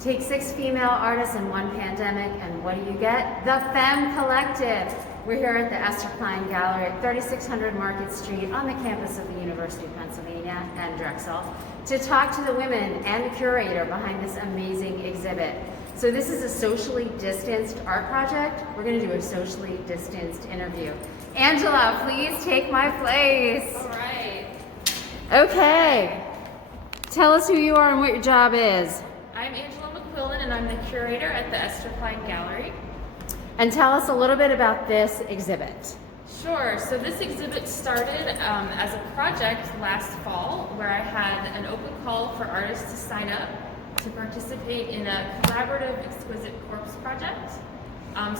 Take 6 female artists in one pandemic, and what do you get? The Femme Collective. We're here at the Esther Klein Gallery at 3600 Market Street on the campus of the University of Pennsylvania and Drexel to talk to the women and the curator behind this amazing exhibit. So this is a socially distanced art project. We're going to do a socially distanced interview. Angela, please take my place. All right. Okay. Tell us who you are and what your job is. I'm Angela and I'm the curator at the Esther Klein Gallery. And tell us a little bit about this exhibit. Sure. So this exhibit started as a project last fall where I had an open call for artists to sign up to participate in a collaborative Exquisite Corpse project.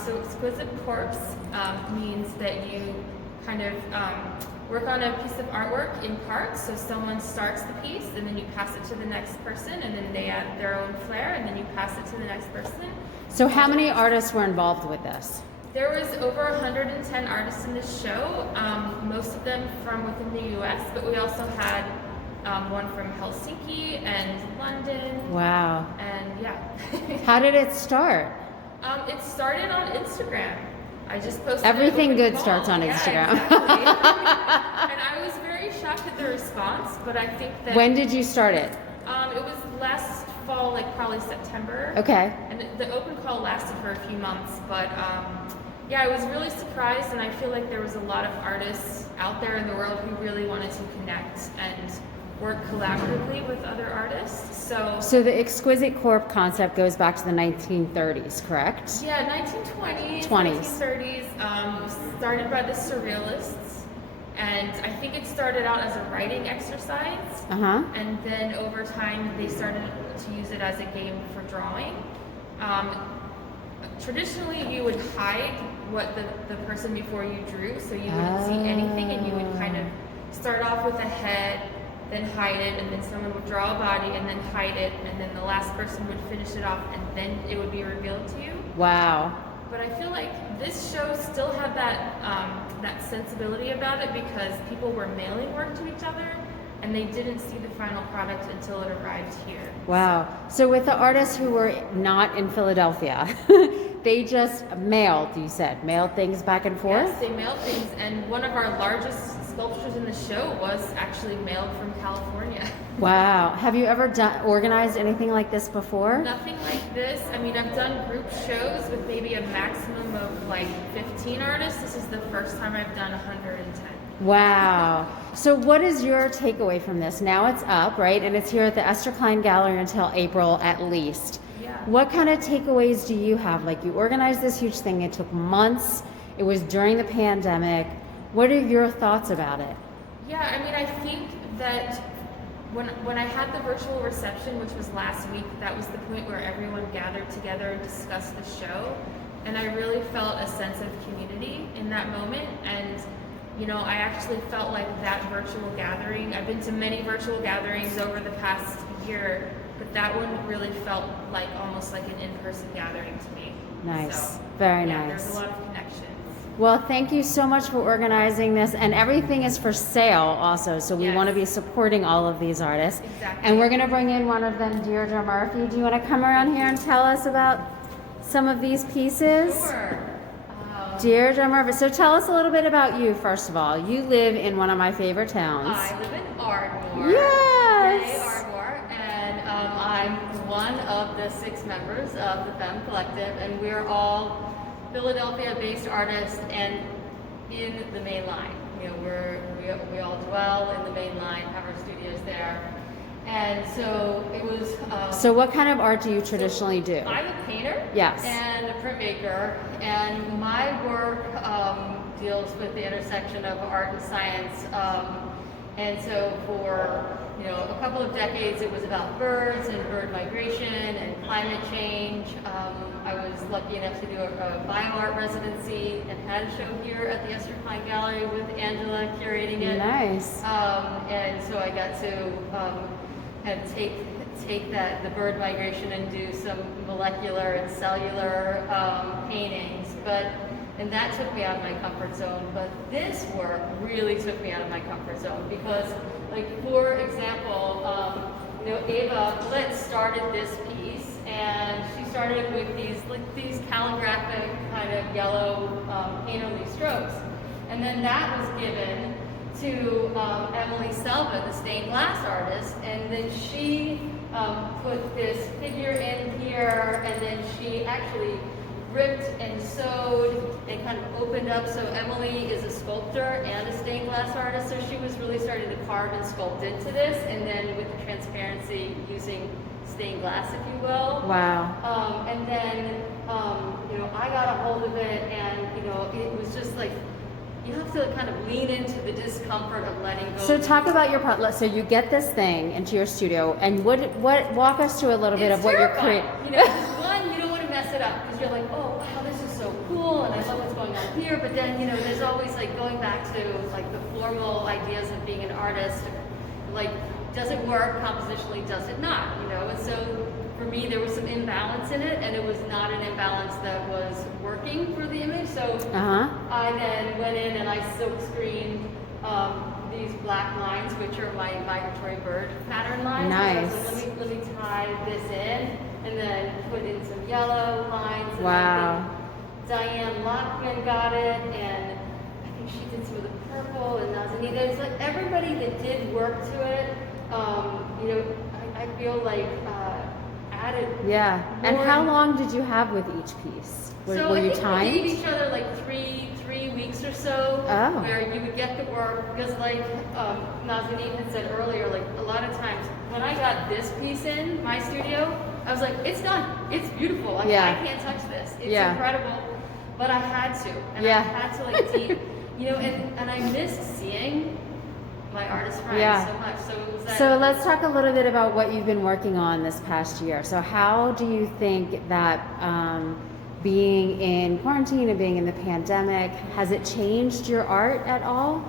So Exquisite Corpse means that you kind of work on a piece of artwork in parts. So someone starts the piece and then you pass it to the next person and then they add their own flair and then you pass it to the next person. So how many artists were involved with this? There was over 110 artists in this show, most of them from within the US, but we also had one from Helsinki and London. Wow. And yeah. How did it start? It started on Instagram. I just posted Everything good call. starts on Instagram. Exactly. And I was very shocked at the response, but I think that... When did you start it? It was last fall, like probably September. Okay. And the open call lasted for a few months, but yeah, I was really surprised, and I feel like there was a lot of artists out there in the world who really wanted to connect and work collaboratively with other artists. So the Exquisite Corpse concept goes back to the 1930s, correct? Yeah, 1920s, 1930s, started by the Surrealists, and I think it started out as a writing exercise, and then over time they started to use it as a game for drawing. Traditionally, you would hide what the person before you drew, so you wouldn't see anything, and you would kind of start off with a head, then hide it, and then someone would draw a body and then hide it, and then the last person would finish it off, and then it would be revealed to you. Wow. But I feel like this show still had that sensibility about it because people were mailing work to each other, and they didn't see the final product until it arrived here. Wow. So with the artists who were not in Philadelphia, they just mailed things back and forth? Yes, they mailed things, and one of our largest sculptures in the show was actually mailed from California. Wow. Have you ever organized anything like this before? Nothing like this. I mean, I've done group shows with maybe a maximum of like 15 artists. This is the first time I've done 110. Wow. So what is your takeaway from this? Now it's up, right? And it's here at the Esther Klein Gallery until April at least. Yeah. What kind of takeaways do you have? Like, you organized this huge thing. It took months. It was during the pandemic. What are your thoughts about it? Yeah, I mean, I think that when I had the virtual reception, which was last week, that was the point where everyone gathered together and discussed the show. And I really felt a sense of community in that moment. And, you know, I actually felt like that virtual gathering, I've been to many virtual gatherings over the past year, but that one really felt like almost like an in-person gathering to me. Nice. So, Very yeah, nice. There's a lot of connections. Well, thank you so much for organizing this, and everything is for sale also, so we want to be supporting all of these artists. Exactly. And we're going to bring in one of them, Deirdre Murphy. Do you want to come around here and tell us about some of these pieces? Sure. Deirdre Murphy. So tell us a little bit about you, first of all. You live in one of my favorite towns. I live in Ardmore. Yes! Ardmore, and I'm one of the 6 members of the Femme Collective, and we're all Philadelphia-based artists and in the main line. You know, we all dwell in the main line, have our studios there. And so it was... so what kind of art do you traditionally do? I'm a painter. Yes. And a printmaker, and my work deals with the intersection of art and science. And so for a couple of decades, it was about birds and bird migration and climate change. I was lucky enough to do a bio-art residency and had a show here at the Esther Klein Gallery with Angela curating it. Nice. And so I got to kind of take the bird migration and do some molecular and cellular paintings. And that took me out of my comfort zone. But this work really took me out of my comfort zone because, like, for example, Ava Blitz started this piece, and she started with these calligraphic kind of yellow painterly strokes. And then that was given to Emily Selva, the stained glass artist, and then she put this figure in here, and then she actually ripped and sewed and kind of opened up. So Emily is a sculptor and a stained glass artist, so she was really starting to carve and sculpt into this, and then with the transparency using stained glass, if you will. Wow. And then, I got a hold of it, and, it was just like, you have to kind of lean into the discomfort of letting go. So talk about your part. So you get this thing into your studio, and what walk us through a little bit of what you're creating. One, you don't want to mess it up, because you're like, oh wow, this is so cool, and I love what's going on here. But then, there's always like going back to like the formal ideas of being an artist. Like, does it work compositionally? Does it not? And so for me, there was some imbalance in it, and it was not an imbalance that was working for the image. So I then went in and I silk screened these black lines, which are my migratory bird pattern lines. Nice. So let me tie this in, and then put in some yellow lines. And Wow. I think Diane Lockman got it, and I think she did some of the purple, and Nazineen. There's like everybody that did work to it. I feel like added. Yeah. And more. how long did you have with each piece? Were I you think timed? we gave each other like three weeks or so, Oh. where you would get the work, because like Nazineen had said earlier, like a lot of times when I got this piece in my studio, I was like, it's done, it's beautiful, I can't touch this, it's incredible, but I had to, and I had to like deep, and I missed seeing my artist friends so much. So it was that. So let's talk a little bit about what you've been working on this past year. So how do you think that being in quarantine and being in the pandemic, has it changed your art at all?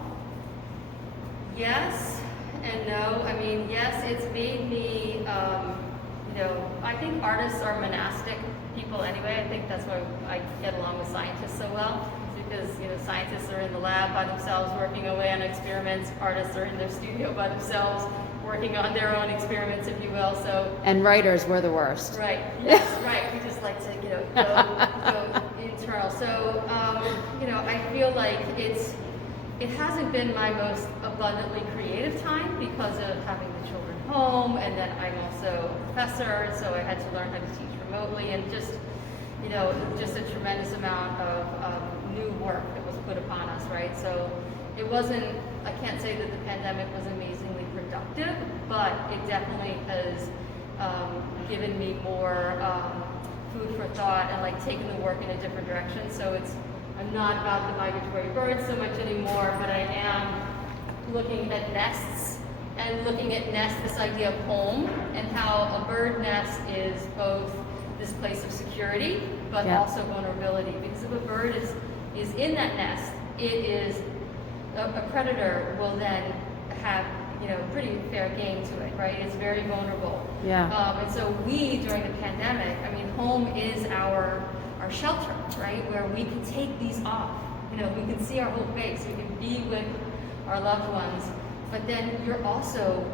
Yes and no. I mean, yes, it's made me, I think artists are monastic people anyway. I think that's why I get along with scientists so well. Because scientists are in the lab by themselves working away on experiments. Artists are in their studio by themselves working on their own experiments, if you will. So. And writers were the worst. Right. Yes. Right. We just like to go internal. So I feel like it hasn't been my most abundantly creative time because of having the children home, and then I'm also a professor, so I had to learn how to teach remotely, and just a tremendous amount of new work that was put upon us, right? So it wasn't, I can't say that the pandemic was amazingly productive, but it definitely has given me more food for thought and like taken the work in a different direction. So I'm not about the migratory birds so much anymore, but I am looking at nests, and looking at nest, this idea of home, and how a bird nest is both this place of security, but also vulnerability. Because if a bird is in that nest, it is a predator will then have pretty fair game to it, right? It's very vulnerable. Yeah. And so we, during the pandemic, home is our shelter, right? Where we can take these off. We can see our whole face. We can be with our loved ones. But then you're also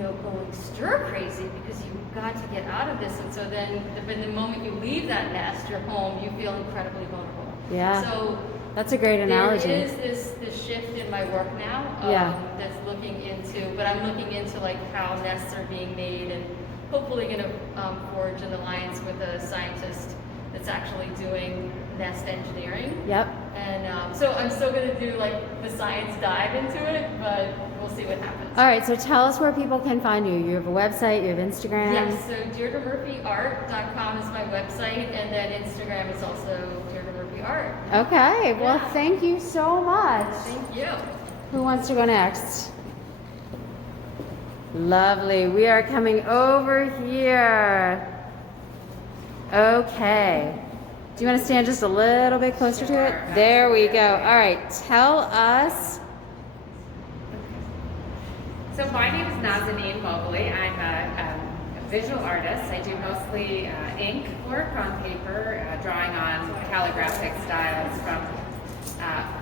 going stir crazy because you've got to get out of this. And so then the moment you leave that nest, your home, you feel incredibly vulnerable. Yeah. So that's a great analogy. there is this shift in my work now that's looking into, but I'm looking into like how nests are being made, and hopefully going to forge an alliance with a scientist that's actually doing nest engineering. Yep. And so I'm still going to do like the science dive into it, but we'll see what happens. All right, so tell us where people can find you. You have a website, you have Instagram. Yes, so DeirdreMurphyArt.com is my website, and then Instagram is also Deirdre Murphy Art. Okay, well, thank you so much. Thank you. Who wants to go next? Lovely. We are coming over here. Okay. Do you want to stand just a little bit closer to it? There we go. All right. Tell us. So my name is Nazineen Vogeli. I'm a visual artist. I do mostly ink work on paper, drawing on calligraphic styles from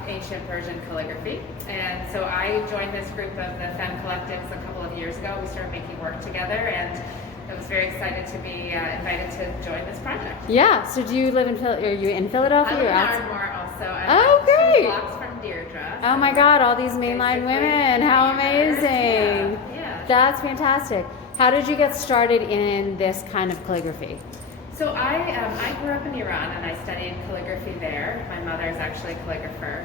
ancient Persian calligraphy. And so I joined this group of the Femme collectives a couple of years ago. We started making work together, and I was very excited to be invited to join this project. Yeah. So do you live in Are you in Philadelphia? I live in or outside? Ardmore also. Oh, I'm great. 2 blocks from Deirdre. Oh my God! All these mainline Basically, women. How amazing! Yeah. That's fantastic. How did you get started in this kind of calligraphy? So I grew up in Iran and I studied calligraphy there. My mother is actually a calligrapher,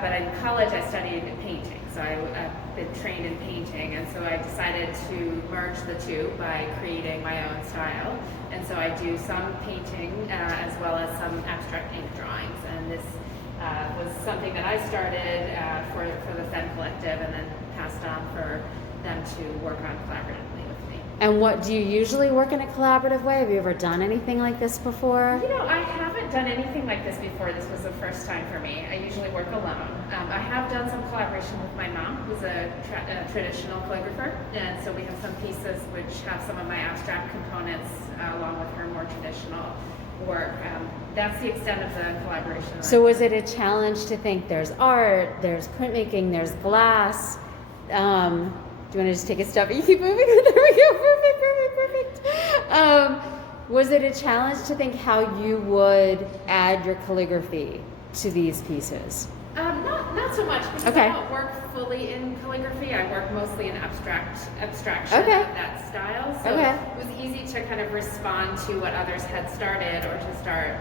but in college I studied painting. So I've been trained in painting, and so I decided to merge the two by creating my own style. And so I do some painting as well as some abstract ink drawings. And this was something that I started for the Femme Collective, and then passed on for them to work on collaboratively with me. And what do you usually work in a collaborative way? Have you ever done anything like this before? You know, I haven't done anything like this before. This was the first time for me. I usually work alone. I have done some collaboration with my mom, who's a traditional calligrapher, and so we have some pieces which have some of my abstract components along with her more traditional work. That's the extent of the collaboration. So was it a challenge to think there's art, there's printmaking, there's glass? Do you want to just take a step? You keep moving. There we go. Perfect. Was it a challenge to think how you would add your calligraphy to these pieces? Not so much, because Okay. I don't work fully in calligraphy. I work mostly in abstraction Okay. of that style. So Okay. it was easy to kind of respond to what others had started, or to start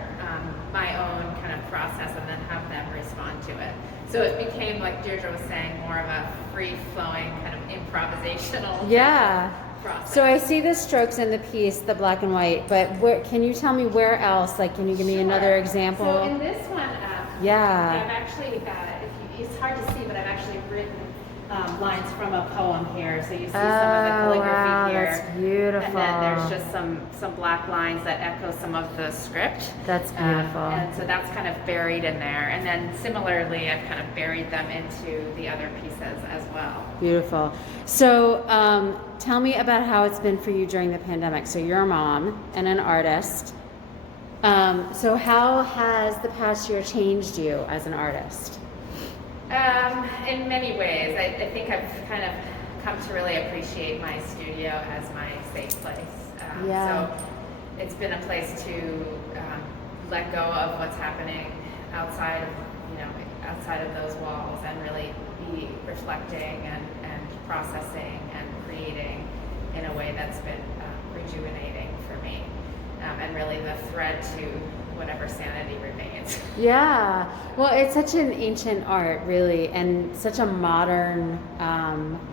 my own kind of process and then have them respond to it. So it became, like Deirdre was saying, more of a free-flowing kind of improvisational Yeah. process. So I see the strokes in the piece, the black and white, but can you tell me where else? Like, can you give me another Sure. example? So in this one, Yeah. I've actually, it's hard to see, but I've actually written lines from a poem here. So you see some of the calligraphy wow, here. that's beautiful. And then there's just some black lines that echo some of the script. That's beautiful. And so that's kind of buried in there. And then similarly, I've kind of buried them into the other pieces as well. Beautiful. So tell me about how it's been for you during the pandemic. So you're a mom and an artist. So how has the past year changed you as an artist? In many ways. I think I've kind of come to really appreciate my studio as my safe place. Yeah. So it's been a place to let go of what's happening outside of those walls, and really be reflecting and processing and creating in a way that's been rejuvenating for me, and really the thread to whatever sanity remains. Yeah. Well, it's such an ancient art, really, and such a modern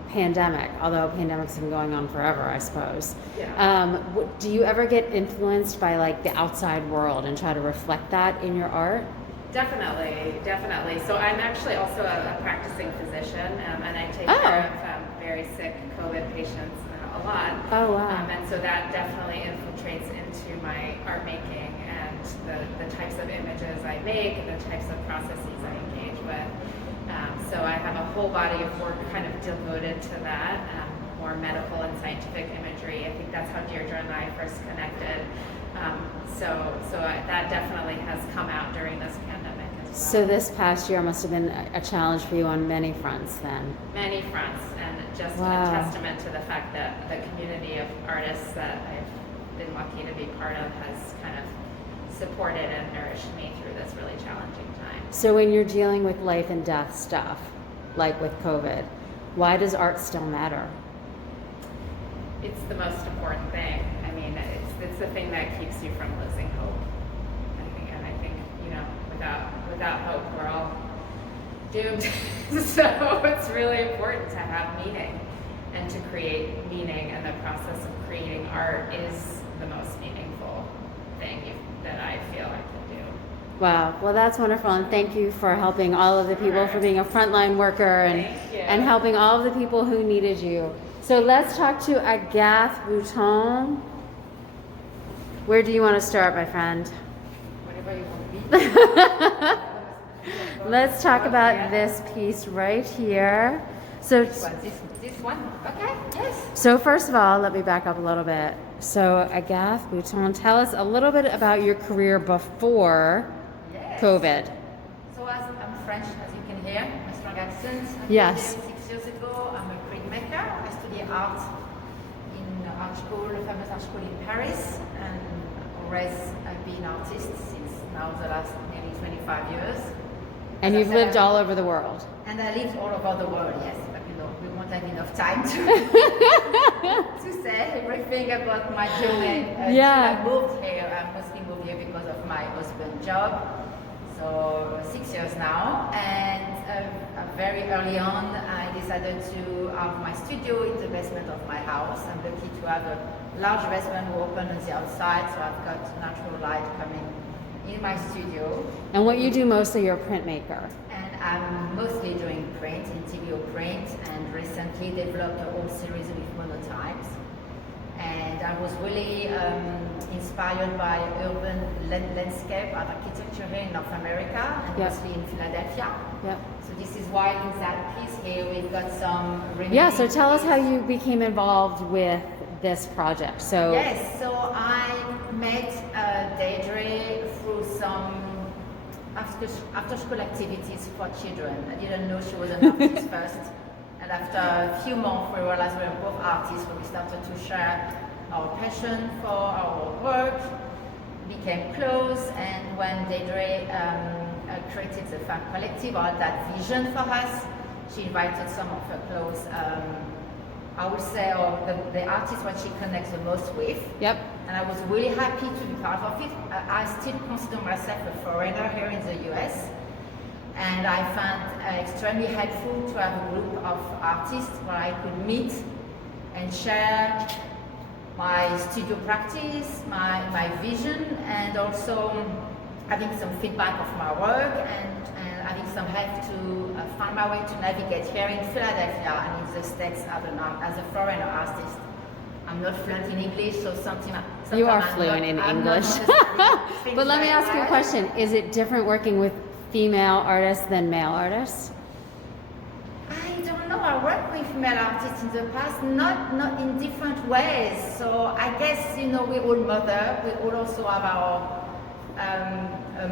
pandemic, although pandemics have been going on forever, I suppose. Yeah. Do you ever get influenced by like the outside world and try to reflect that in your art? Definitely. So I'm actually also a practicing physician, and I take care of very sick COVID patients a lot. Oh, wow. And so that definitely infiltrates into my art making and the types of images I make and the types of processes I engage with. So I have a whole body of work kind of devoted to that, more medical and scientific imagery. I think that's how Deirdre and I first connected. That definitely has come out during this pandemic as well. So this past year must have been a challenge for you on many fronts then. Many fronts, and just Wow. a testament to the fact that the community of artists that I've been lucky to be part of has kind of supported and nourished me through this really challenging time. So when you're dealing with life and death stuff, like with COVID, why does art still matter? It's the most important thing. I mean, it's the thing that keeps you from losing hope. I think without hope, we're all doomed. So it's really important to have meaning and to create meaning, and the process of creating art is the most meaningful thing that I feel I can do. Wow, well that's wonderful, and thank you for helping all of the people, for being a frontline worker Thank you. and helping all of the people who needed you. So let's talk to Agathe Bouton. Where do you want to start, my friend? Whatever you want to be. Let's talk about this piece right here. So, This one? Okay, yes. so first of all, let me back up a little bit. So Agathe Bouton, tell us a little bit about your career before Yes. COVID. French, as you can hear, my strong accent. I Yes. came 6 years ago. I'm a printmaker. I study art in art school, a famous art school in Paris, and always I've been artist since now the last nearly 25 years. And As I you've said, lived all over the world. And I lived all over the world, yes, but we won't have enough time to to say everything about my journey. Yeah. I moved here. I mostly moved here because of my husband's job. So 6 years now, and very early on, I decided to have my studio in the basement of my house. I'm lucky to have a large basement open on the outside, so I've got natural light coming in my studio. And what you do mostly, you're a printmaker. And I'm mostly doing print, interior print, and recently developed a whole series with monotypes. And I was really inspired by urban landscape architecture here in North America, and Yep. mostly in Philadelphia. Yep. So this is why in that piece here we've got some Yeah, so tell us how you became involved with this project. So Yes, so I met Deirdre through some after school activities for children. I didn't know she was an artist first. And after a few months, we realized we were both artists, so we started to share our passion for our work, became close, and when Deirdre created the Femme Collective, or that vision for us, she invited some of her close, I would say, or the artists what she connects the most with. Yep. And I was really happy to be part of it. I still consider myself a foreigner here in the US. And I found extremely helpful to have a group of artists where I could meet and share my studio practice, my vision, and also having some feedback of my work and having some help to find my way to navigate here in Philadelphia and in the States as a foreigner artist. I'm not fluent in English, so you are fluent in English. But let me ask you a question. Is it different working with female artists than male artists? I don't know. I worked with male artists in the past, not in different ways. So I guess, we all mother. We all also have our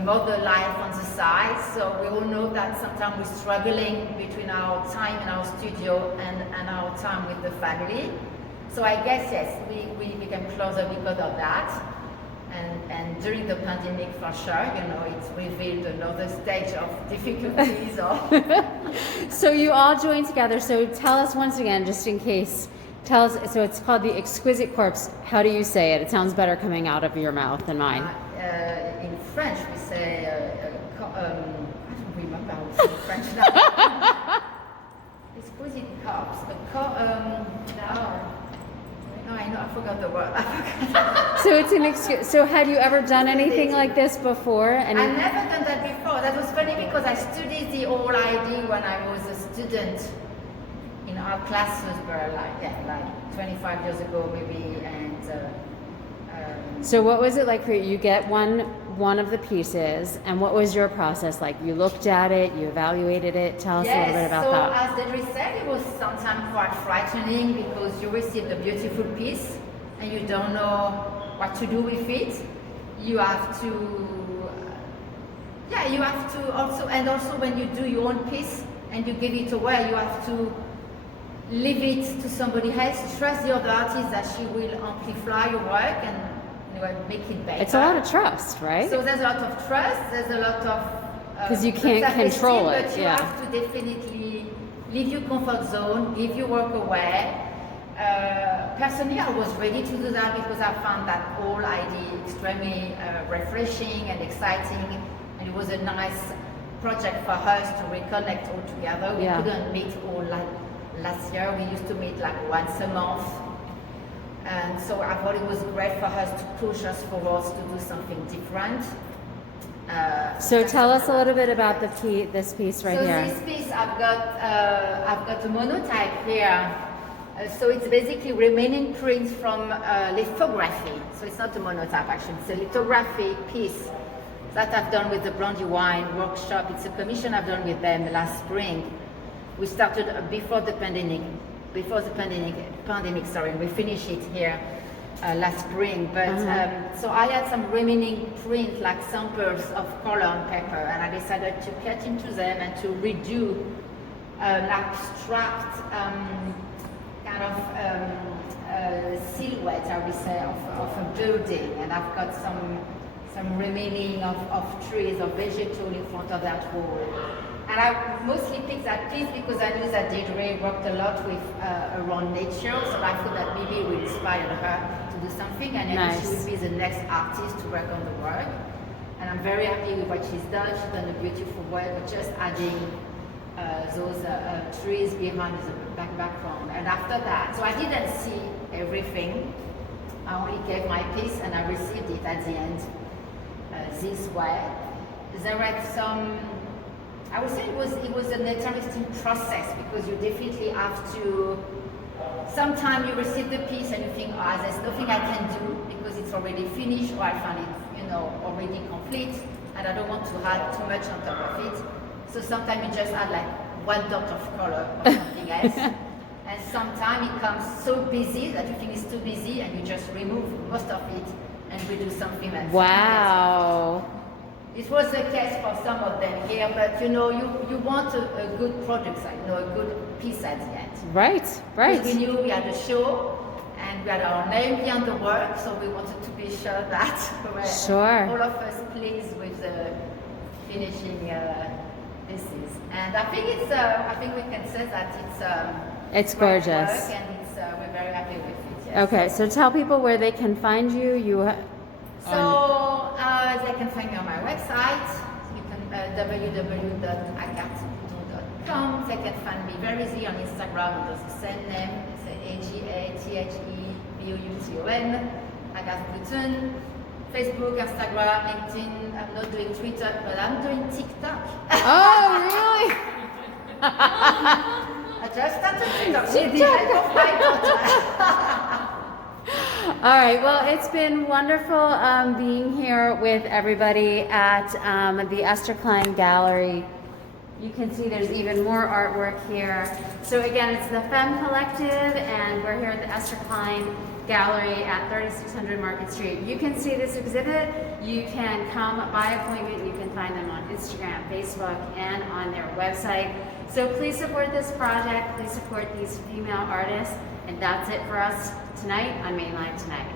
mother life on the side. So we all know that sometimes we're struggling between our time in our studio and our time with the family. So I guess, yes, we became closer because of that. And during the pandemic, for sure, it's revealed another stage of difficulties. So you all joined together. So tell us once again, just in case, tell us, so it's called the Exquisite Corpse. How do you say it? It sounds better coming out of your mouth than mine. In French, we say, I don't remember how to say in French now. Exquisite Corpse. No, I know, I forgot the word. So it's so had you ever done anything like this before? I've never done that before. That was funny because I studied the whole idea when I was a student in art classes, but like 25 years ago maybe. So what was it like for you? You get one of the pieces, and what was your process like? You looked at it, you evaluated it. Tell us a little bit about that. As Deirdre said, it was sometimes quite frightening because you received a beautiful piece and you don't know what to do with it. You have to, also when you do your own piece and you give it away, you have to leave it to somebody else. Trust the other artist that she will amplify your work and make it better. It's a lot of trust, right? So there's a lot of trust, there's a lot of because you can't control it. But you have to definitely leave your comfort zone, give your work away. Personally, I was ready to do that because I found that whole idea extremely refreshing and exciting, and it was a nice project for us to reconnect all together. We couldn't meet all last year. We used to meet like once a month. And so I thought it was great for us to push us forward to do something different. So tell us a little bit about this piece right here. So this piece, I've got a monotype here. So it's basically remaining prints from lithography. So it's not a monotype actually, it's a lithography piece that I've done with the Brandywine workshop. It's a commission I've done with them last spring. We started before the pandemic, and we finished it here. last spring. But so I had some remaining print, like samples of color on paper, and I decided to cut into them and to redo an abstract kind of silhouette, I would say, of a building. And I've got some remaining of trees or vegetal in front of that wall. And I mostly picked that piece because I knew that Deirdre worked a lot with around nature, so I thought that maybe it would inspire her to do something, and maybe she would be the next artist to work on the work. And I'm very happy with what she's done. She's done a beautiful work, but just adding those trees behind the background. And after that, so I didn't see everything. I only gave my piece, and I received it at the end this way. There were some. I would say it was an interesting process because you definitely have to. Sometimes you receive the piece and you think, there's nothing I can do because it's already finished, or I find it, already complete, and I don't want to add too much on top of it. So sometimes you just add like one dot of color or something else, and sometimes it comes so busy that you think it's too busy, and you just remove most of it and redo something else. Wow. It was the case for some of them here, but you want a good product, a good piece at the end. Right. Because we knew we had a show, and we had our name behind the work, so we wanted to be sure that all of us pleased with the finishing pieces. And I think we can say that it's great gorgeous. work, and we're very happy with it. Yes. Okay, so tell people where they can find you. So they can find me on my website. You can www.agathe.com. They can find me very easily on Instagram under the same name. It's AGATHEBOUTON, Agathe Bouton. Facebook, Instagram, LinkedIn. I'm not doing Twitter, but I'm doing TikTok. Oh, really? I just started TikTok with the help of my daughter. All right, well, it's been wonderful being here with everybody at the Esther Klein Gallery. You can see there's even more artwork here. So again, it's the Femme Collective, and we're here at the Esther Klein Gallery at 3600 Market Street. You can see this exhibit. You can come by appointment. You can find them on Instagram, Facebook, and on their website. So please support this project. Please support these female artists. And that's it for us tonight on Mainline Tonight.